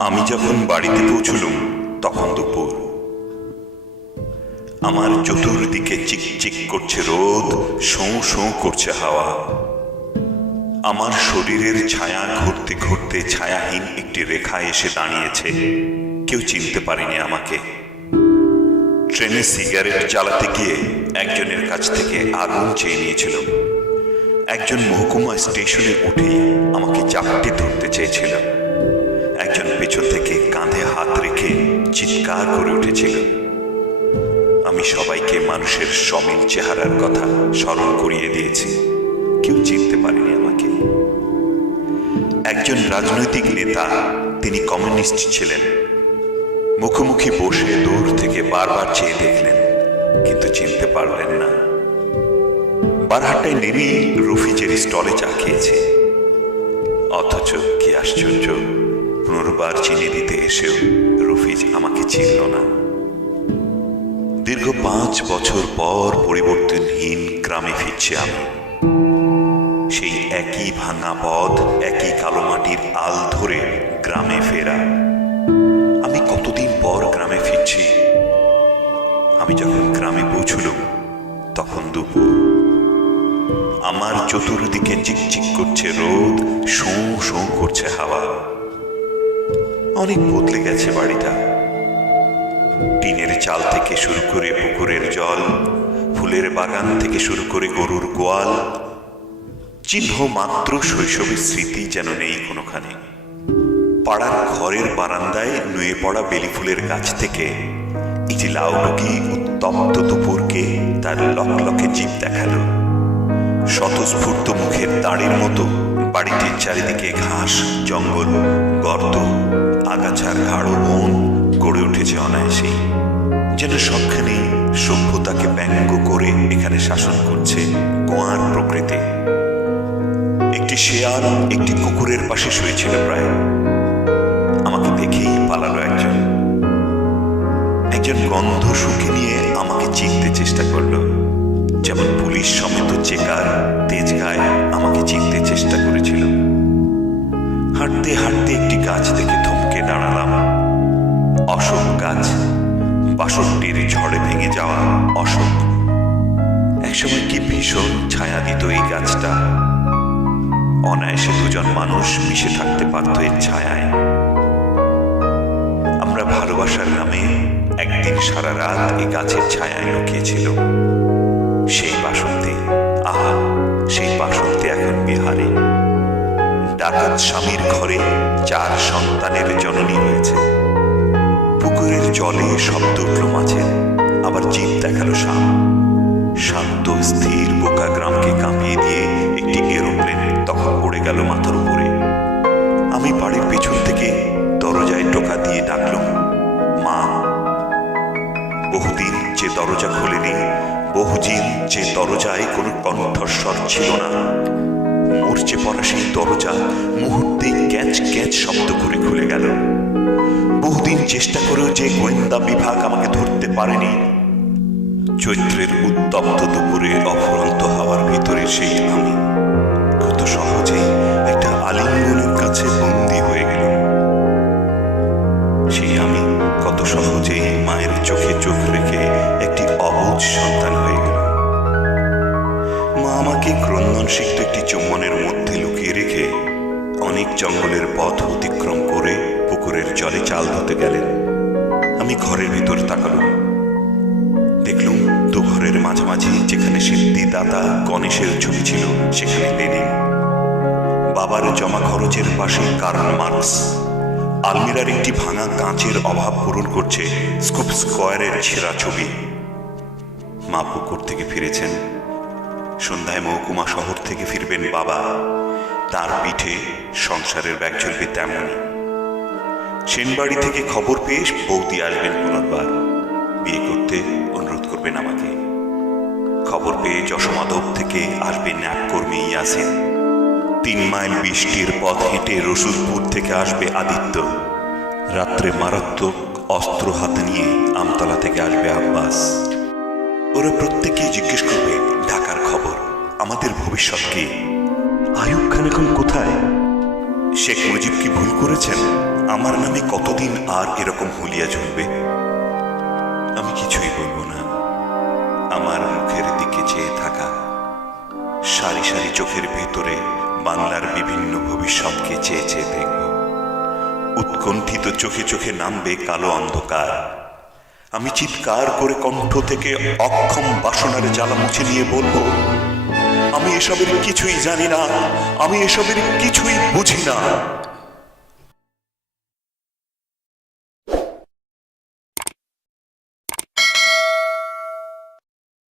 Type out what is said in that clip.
আমি যখন বাড়িতে পৌঁছলুম তখন দুপুর। আমার চতুর্দিকে চিকচিক করছে রোদ, শোঁ শোঁ করছে হাওয়া। আমার শরীরের ছায়া ঘুরতে ঘুরতে ছায়াহীন একটি রেখা এসে দাঁড়িয়েছে। কেউ চিনতে পারেনি আমাকে। ট্রেনে সিগারেট জ্বালাতে গিয়ে একজনের কাছ থেকে আগুন চেয়ে নিয়েছিল। একজন মহকুমা স্টেশনে উঠেই আমাকে চাপটে ধরতে চেয়েছিল। একজন পেছন থেকে কাঁধে হাত রেখে চিৎকার করে উঠেছিল। আমি সবাইকে মানুষের সমিল চেহারার কথা স্মরণ করিয়ে দিয়েছি। কেউ চিনতে পারেনি আমাকে। একজন রাজনৈতিক নেতা, তিনি কমিউনিস্ট ছিলেন। মুখোমুখি বসে দূর থেকে বারবার চেয়ে দেখলেন, কিন্তু চিনতে পারলেন না। বারহাট্টায় নেমেই রফিজের স্টলে চা খেয়েছি। অথচ কি আশ্চর্য, পুনর্বার চিনি দিতে এসেও রফিজ আমাকে চিনল না। দীর্ঘ 5 বছর পর পরিবর্তনহীন গ্রামে ফিরছি আমি। সেই একই ভাঙা পথ, একই কালো মাটির আল ধরে গ্রামে ফেরা। আমি কতদিন পর গ্রামে ফিরছি। আমি যখন গ্রামে পৌঁছলুম তখন দুপুর। আমার চতুর্দিকে চিকচিক করছে রোদ, শোঁ শোঁ করছে হাওয়া। অনেক বদলে গেছে বাড়িটা। টিনের চাল থেকে শুরু করে পুকুরের জল, ফুলের বাগান থেকে শুরু করে গরুর গোয়াল, চিহ্ন মাত্র শৈশবের স্মৃতি যেন নেই কোনোখানে। পাড়ার ঘরের বারান্দায় নুয়ে পড়া বেলি ফুলের গাছ থেকে একটি লাউলুকি উত্তপ্ত দুপুরকে তার লকলকে জিভ দেখালো। স্বতঃস্ফূর্ত মুখের দাড়ির মতো বাড়িটির চারিদিকে ঘাস, জঙ্গল, গর্ত, আগাছার গাঢ় বন গড়ে উঠেছে অনায়াসেই। যেন সবখানেই সভ্যতাকে ব্যঙ্গ করে এখানে শাসন করছে গোয়ার প্রকৃতি। একটি শেয়াল একটি কুকুরের পাশে শুয়েছিল প্রায়। আমাকে দেখেই পালালো একজন। একজন গন্ধ শুঁকে নিয়ে আমাকে চিনতে চেষ্টা করলো, যেমন পুলিশ সমেত চেকার তেজগায় আমাকে চিনতে চেষ্টা করেছিল। হাঁটতে হাঁটতে একটি গাছ দেখে থমকে দাঁড়ালাম। অশোক গাছ, ৬২-র ঝড়ে ভেঙে যাওয়া অশোক। একসময় কি ভীষণ ছায়া দিত এই গাছটা। অনায়াসে দুজন মানুষ মিশে থাকতে পারত এর ছায়ায়। আমরা ভালোবাসার নামে একদিন সারা রাত এই গাছের ছায়ায় লুকিয়েছিল। সেই বাসন্তী, আহা, সেই বাসন্তী এখন বিহারে। ডাকাত স্বামীর ঘরে 4 সন্তানের জননী হয়েছে। পুকুরের জলে শব্দ উঠল মাছের, আবার জিভ দেখালো সাপ। শান্ত স্থির বোকা গ্রামকে কাঁপিয়ে দিয়ে একটি এরোপ্লেন তখন উড়ে গেল মাথার উপরে। আমি বাড়ির পেছন থেকে দরজায় টোকা দিয়ে ডাকলুম, মা। বহুদিন যে দরজা খোলেনি, বহুদিন যে দরজায় কোনো কণ্ঠস্বর ছিল না, মরচে পড়া সেই দরজা মুহূর্তে ক্যাচ ক্যাচ শব্দ করে খুলে গেল। বহুদিন চেষ্টা করেও যে গোয়েন্দা বিভাগ আমাকে ধরতে পারেনি। চৈত্রের উত্তপ্ত দুপুরে অফুরন্ত হাওয়ার ভিতরে সেই আমি কত সহজেই একটা আলিঙ্গনের কাছে বন্দী হয়ে গেল। সেই আমি কত সহজেই মায়ের চোখে চোখ রেখে একটি অবুঝ সন্তান হয়ে গেল। মা আমাকে ক্রন্দনসিক্ত একটি চুম্বনের মধ্যে লুকিয়ে রেখে অনেক জঙ্গলের পথ অতিক্রম করে পুকুরের জলে চাল ধুতে গেলেন। আমি ঘরের ভিতর তাকালুম। দেখলুম দুঘরের মাঝামাঝি যেখানে সিদ্ধিদাতা গণেশের ছবি ছিল, সেখানে লেনিন। বাবার জমা খরচের পাশে কার্ল মার্কস। আলমিরার একটি ভাঙা কাঁচের অভাব পূরণ করছে স্কুপ স্কয়ারের ছেঁড়া ছবি। মা পুকুর থেকে ফিরেছেন। সন্ধ্যায় মহকুমা শহর থেকে ফিরবেন বাবা। তার পিঠে সংসারের ব্যাগ চলবে তেমনই। সেনবাড়ি থেকে খবর পেয়ে বৌদি আসবেন পুনর্বার। বিয়ে করতে অনুরোধ করবেন আমাকে। খবর পেয়ে যশোমাধব থেকে আসবে ন্যাপ কর্মী ইয়াসিন। 3 মাইল বৃষ্টির পথ হেঁটে রসুলপুর থেকে আসবে আদিত্য। রাত্রে মারাত্মক অস্ত্র হাতে নিয়ে আমতলা থেকে আসবে আব্বাস। ওরা প্রত্যেকেই জিজ্ঞেস করবে ঢাকার খবর, আমাদের ভবিষ্যৎ কি, আইয়ুব খান এখন কোথায়। শেখ মুজিব কি ভুল করেছেন? আমার নামে কতদিন আর এরকম হুলিয়া ঝুলবে? আমি কিছুই বলবো না। আমার মুখের দিকে চেয়ে থাকা, সারি সারি চোখের ভেতরে বাংলার বিভিন্ন ভবিষ্যৎকে চেয়ে চেয়ে দেখব। উৎকণ্ঠিত চোখে চোখে নামবে কালো অন্ধকার। আমি চিৎকার করে কণ্ঠ থেকে অক্ষম বাসনার জ্বালা মুছে নিয়ে বলবো, আমি এসবের কিছুই জানি না, আমি এসবের কিছুই বুঝি না।